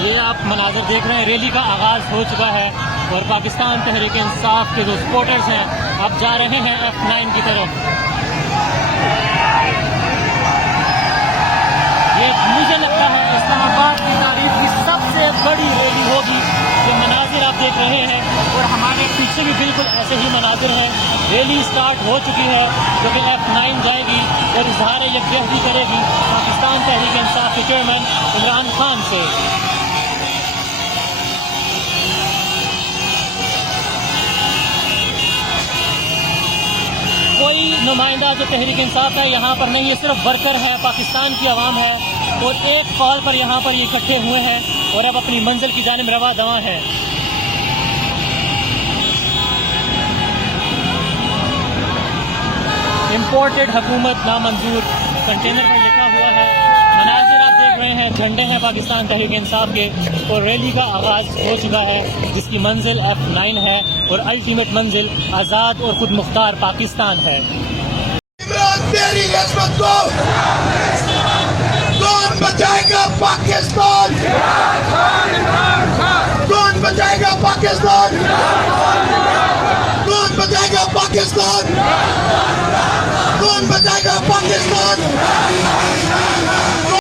ये आप मनाजर देख रहे हैं, रैली का आगाज़ हो चुका है और पाकिस्तान तहरीक इंसाफ के जो सपोर्टर्स हैं अब जा रहे हैं F9 की तरफ। ये मुझे लगता है इस्लामाबाद की तारीख की सबसे बड़ी रैली होगी। जो मनाजिर आप देख रहे हैं और हमारे पीछे भी बिल्कुल ऐसे ही मनाजिर हैं। रैली स्टार्ट हो चुकी है जो कि F9 जाएगी और इजहार यकजहती करेगी पाकिस्तान तहरीक इंसाफ के चेयरमैन इमरान खान से। कोई नुमाइंदा जो तहरीक इंसाफ है यहाँ पर नहीं, ये सिर्फ वर्कर है, पाकिस्तान की आवाम है और एक कॉल पर यहाँ पर ये इकट्ठे हुए हैं और अब अपनी मंजिल की जानिब रवा दवा है। इम्पोर्टेड हुकूमत नामंजूर कंटेनर पर लिखा हुआ है। मनाजिर आप देख रहे हैं, झंडे हैं पाकिस्तान तहरीक इंसाफ के और रैली का आगाज़ हो चुका है जिसकी मंजिल F9 है और अल्टीमेट मंजिल आज़ाद और खुद मुख्तार पाकिस्तान है। तेरी इस्मत को कौन बचाएगा पाकिस्तान? कौन बचाएगा पाकिस्तान? कौन बचाएगा पाकिस्तान? कौन बचाएगा पाकिस्तान?